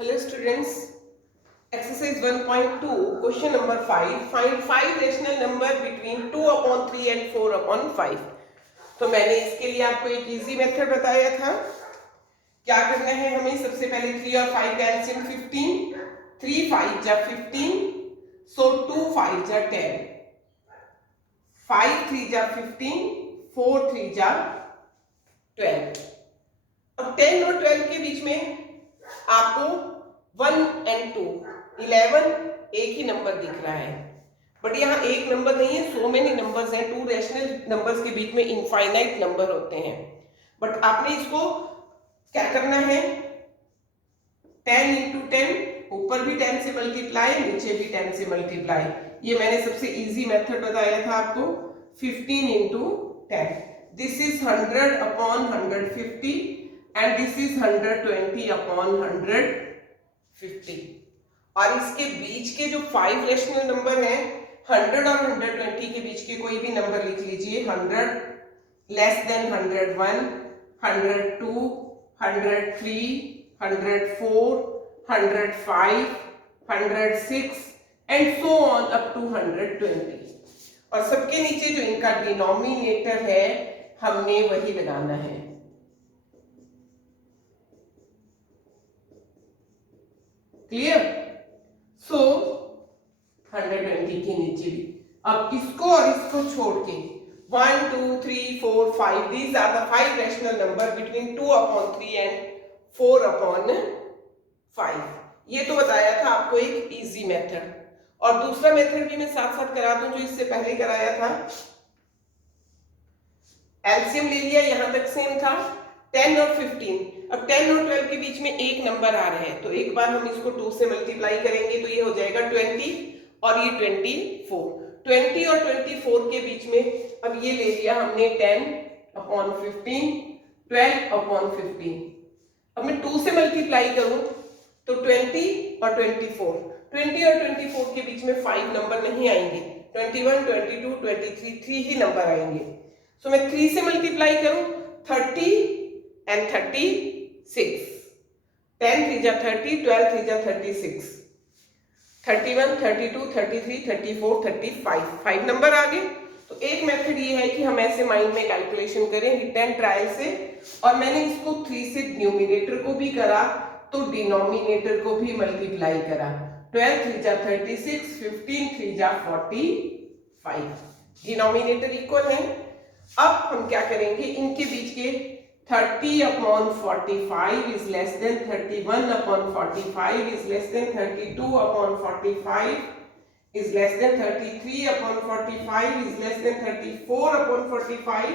Hello students, exercise 1.2 question number 5, find 5 rational number between 2 upon 3 and 4 upon 5। तो मैंने इसके लिए आपको एक इजी मेथड बताया था। क्या करना है हमें, सबसे पहले 3 और 5 का एलसीएम 15, 3 5 जा 15, सो 2 5 जा 10, 5 3 जा 15, 4 3 जा 12। अब 10 और 12 के बीच में आपको 1 एंड 2 11 एक ही नंबर दिख रहा है, बट यहाँ एक नंबर नहीं है, सो मेनी नंबर्स हैं। टू रैशनल नंबर्स के बीच में इनफाइनाइट नंबर होते हैं, बट आपने इसको क्या करना है, 10 इंटू 10, ऊपर भी 10 से मल्टीप्लाई, नीचे भी 10 से मल्टीप्लाई। ये मैंने सबसे इजी मेथड बताया था आपको। 15 into 10, this is 100 upon 150 and this is 120 upon 150। और इसके बीच के जो 5 रैशनल नंबर हैं, 100 और 120 के बीच के कोई भी नंबर लिख लीजिए। 100 less than 101, 102, 103, 104, 105, 106 and so on up to 120। और सबके नीचे जो इनका डिनोमिनेटर है हमने वही लगाना है। क्लियर? सो 120 के नीचे भी, अब इसको और इसको छोड़ के 1 2 3 4 5, these are the 5 rational number between 2 upon 3 and 4 upon 5। ये तो बताया था आपको एक इजी मेथड, और दूसरा मेथड भी मैं साथ साथ करा दूं जो इससे पहले कराया था। एलसीएम ले लिया, यहां तक सेम था, 10 और 15। अब 10 और 12 के बीच में एक नंबर आ रहे हैं, तो एक बार हम इसको 2 से मल्टीप्लाई करेंगे तो ये हो जाएगा 20 और ये 24। 20 और 24 के बीच में अब ये ले लिया हमने 10 अपॉन 15, 12 अपॉन 15। अब मैं 2 से मल्टीप्लाई करूं तो 20 और 24, 20 और 24 के बीच में 5 नंबर नहीं आएंगे, 21, 22, 23 3 ही नंबर आएंगे। सो मैं 3 से मल्टीप्लाई करूं 30 and 36, 10 3 जा 30, 12 3 जा 36, 31, 32, 33, 34, 35, 5 नंबर आ गए। तो एक मेथड ये है कि हम ऐसे माइंड में कैलकुलेशन करें रिटर्न ट्रायल से, और मैंने इसको 3 से न्यूमिनेटर को भी करा तो डिनोमिनेटर को भी मल्टीप्लाई करा। 12 3 जा 36, 15 3 जा 45, डिनोमिनेटर इक्वल है। अब हम क्या करेंगे, इनके बीच के 30 upon 45 is less than 31 upon 45 is less than 32 upon 45 is less than 33 upon 45 is less than 34 upon 45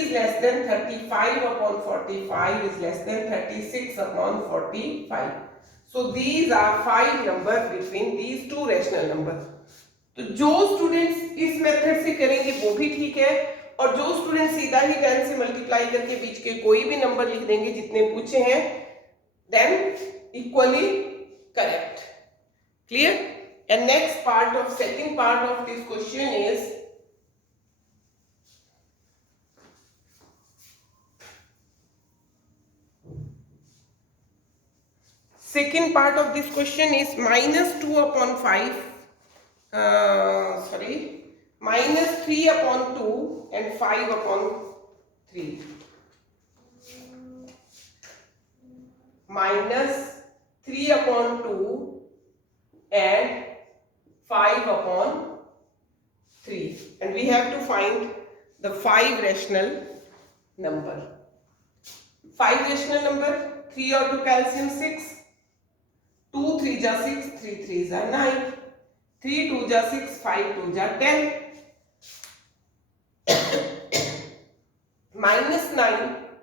is less than 35 upon 45 is less than 36 upon 45. So these are 5 numbers between these two rational numbers. तो जो students इस method से करेंगे वो भी ठीक है, और जो स्टूडेंट सीधा ही 10 से मल्टीप्लाई करके बीच के कोई भी नंबर लिख देंगे जितने पूछे हैं, then equally correct. Clear? And next part of second part of this question is second part of this question is -2 upon 5, minus 3 upon 2 and 5 upon 3, minus 3 upon 2 and 5 upon 3, and we have to find the 5 rational number. 5 rational number, 3 और 2 का LCM 6, 2 3 जा 6, 3 3 जा 9, 3 2 जा 6, 5 2 जा 10, -9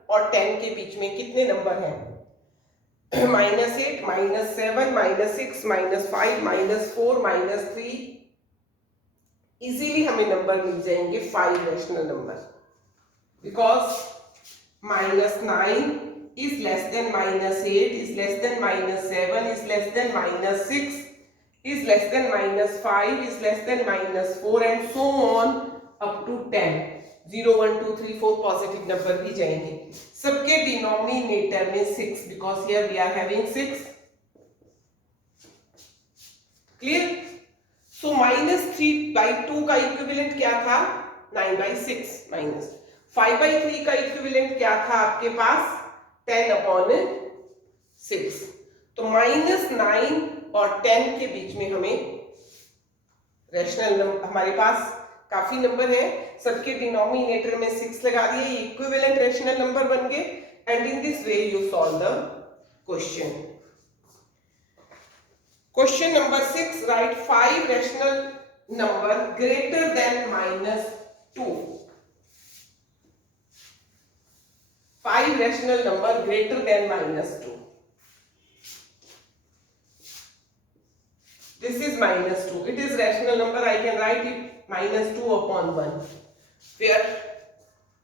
और 10 के बीच में कितने नंबर हैं? -8, -7, -6, -5, -4, -3। इजीली हमें नंबर मिल जाएंगे 5 rational number, because -9 is less than -8 is less than -7 is less than -6 is less than -5 is less than -4 and so on up to 10। 0 1 2 3 4 positive number भी जाएंगे। सबके डिनोमिनेटर में 6, because here we are having 6, clear? So -3/2 का equivalent क्या था? 9/6 minus 5/3 का equivalent क्या था आपके पास? 10/6। तो -9 और 10 के बीच में हमें रैशनल नंबर, हमारे पास काफी नंबर है, सबके डिनोमिनेटर में 6 लगा दिए, ये इक्विवेलेंट रैशनल नंबर बन गए। And in this way you solve the question. Question number 6, right 5 rational number greater than -2। 5 rational number greater than -2. This is -2. It is rational number. I can write it -2/1, where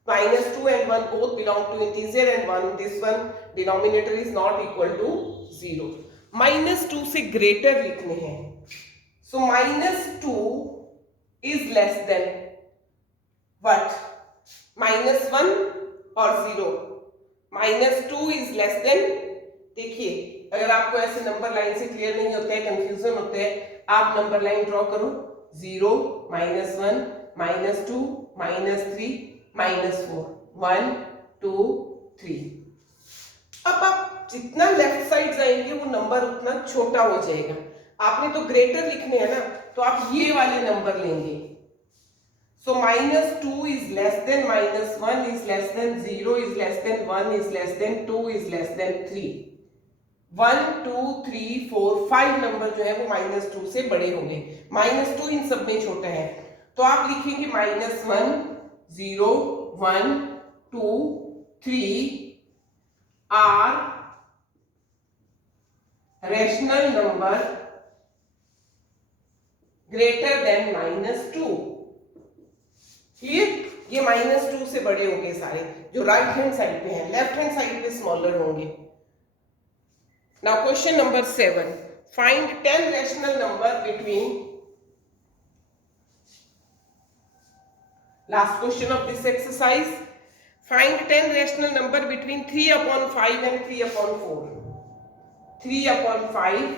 -2 and 1 both belong to integer, and this one denominator is not equal to 0. -2 से greater लिखने हैं. So -2 is less than what? -1 और 0. -2 is less than, देखिए अगर आपको ऐसे number line से clear नहीं होते हैं, कंफ्यूजन होते हैं, आप नंबर लाइन ड्रॉ करो, 0, -1, -2, -3, -4, 1, 2, 3। अब आप जितना लेफ्ट साइड जाएंगे वो नंबर उतना छोटा हो जाएगा। आपने तो ग्रेटर लिखने हैं ना, तो आप ये वाले नंबर लेंगे। सो -2 is less than -1 is less than 0 is less than 1 is less than 2 is less than 3। 1, 2, 3, 4, 5 number जो है वो -2 से बड़े होंगे, -2 इन सब में छोटा है, तो आप लिखेंगे -1, 0, 1, 2, 3 are rational number greater than -2। Clear? ये -2 से बड़े होंगे सारे, जो राइट हैंड साइड पे हैं, लेफ्ट हैंड साइड पे स्मॉलर होंगे। Now question number 7, find 10 rational number between, last question of this exercise, find 10 rational number between 3/5 and 3/4, 3/5,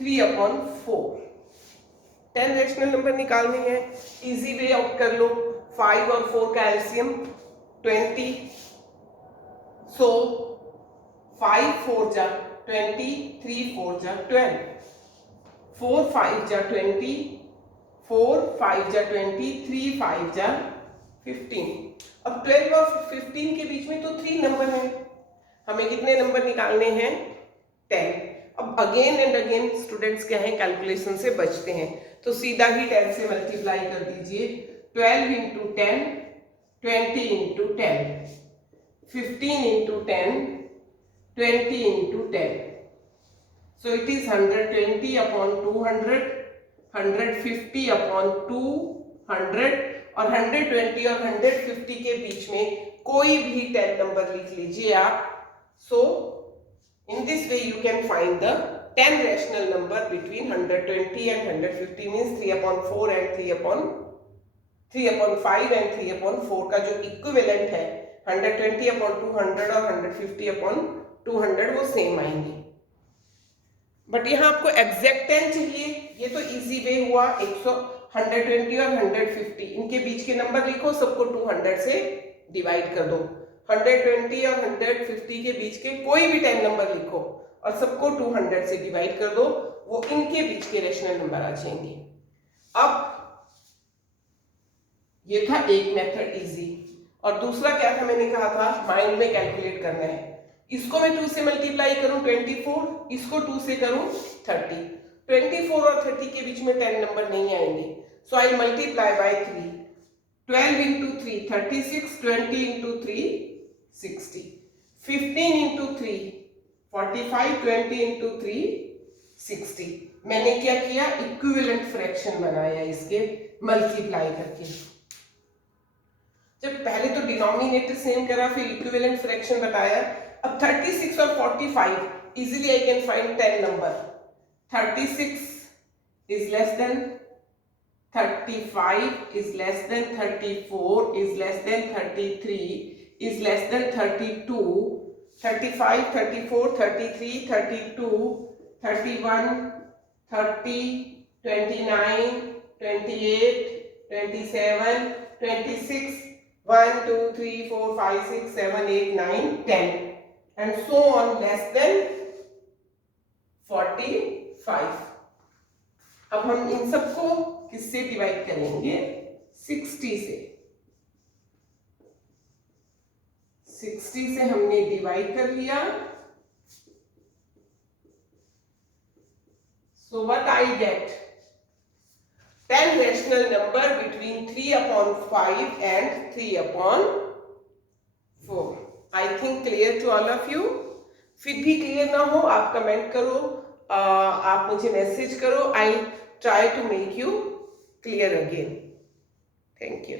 3/4, 10 rational number निकालनी है। इजी वे आउट कर लो, 5 और 4 का एलसीएम 20, सो 5 4 जा 20, 3 4 जा 12, 4 5 जा 20, 4 5 जा 20, 3 5 जा 15। अब 12 और 15 के बीच में तो 3 नंबर हैं, हमें कितने नंबर निकालने हैं? 10। अब अगेन एंड अगेन स्टूडेंट्स क्या है, कैलकुलेशन से बचते हैं, तो सीधा ही 10 से मल्टीप्लाई कर दीजिए। 12 × 10, 20 × 10, 15 × 10, 20 × 10, so it is 120/200, 150/200, और 120 और 150 के बीच में कोई भी 10 नंबर लिख लीजिए आप। so in this way you can find the 10 rational number between 120 and 150, means 3/4 and 3/5 and 3/4 का जो इक्विवेलेंट है 120/200 और 150/200 वो सेम आएंगे। बट यहाँ आपको एग्जैक्ट 10 चाहिए, ये तो इजी वे हुआ। 120 और 150 इनके बीच के नंबर लिखो, सबको 200 से डिवाइड कर दो। 120 और 150 के बीच के कोई भी 10 नंबर लिखो और सबको 200 से डिवाइड कर दो, वो इनके बीच के रेशनल नंबर आ जाएंगे। अब ये था एक मेथड इजी, और दूसरा क्या था, मैंने कहा था माइंड में कैलकुलेट करना है। इसको मैं 2 से मल्टीप्लाई करूं 24, इसको 2 से करूं 30। 24 और 30 के बीच में 10 नंबर नहीं आएंगे, सो आई मल्टीप्लाई बाय 3। 12 × 3 36, 20 × 3 60, 15 × 3 45, 20 × 3 60। मैंने क्या किया, इक्विवेलेंट फ्रैक्शन बनाया इसके मल्टीप्लाई करके। जब पहले तो डिनोमिनेटर सेम करा, फिर इक्विवेलेंट फ्रैक्शन बताया। अब 36 और 45 easily I can find 10 number. 36 is less than 35, is less than 34, is less than 33, is less than 32, 35, 34, 33, 32, 31, 30, 29, 28, 27, 26, 1, 2, 3, 4, 5, 6, 7, 8, 9, 10 and so on less than 45. अब हम इन सबको किससे डिवाइड करेंगे? 60 से। 60 से हमने डिवाइड कर लिया। So what I get? 10 rational number between 3/5 and 3/4. I think clear to all of you. फिर भी क्लियर ना हो आप कमेंट करो, आप मुझे मैसेज करो. I'll try to make you clear again. Thank you.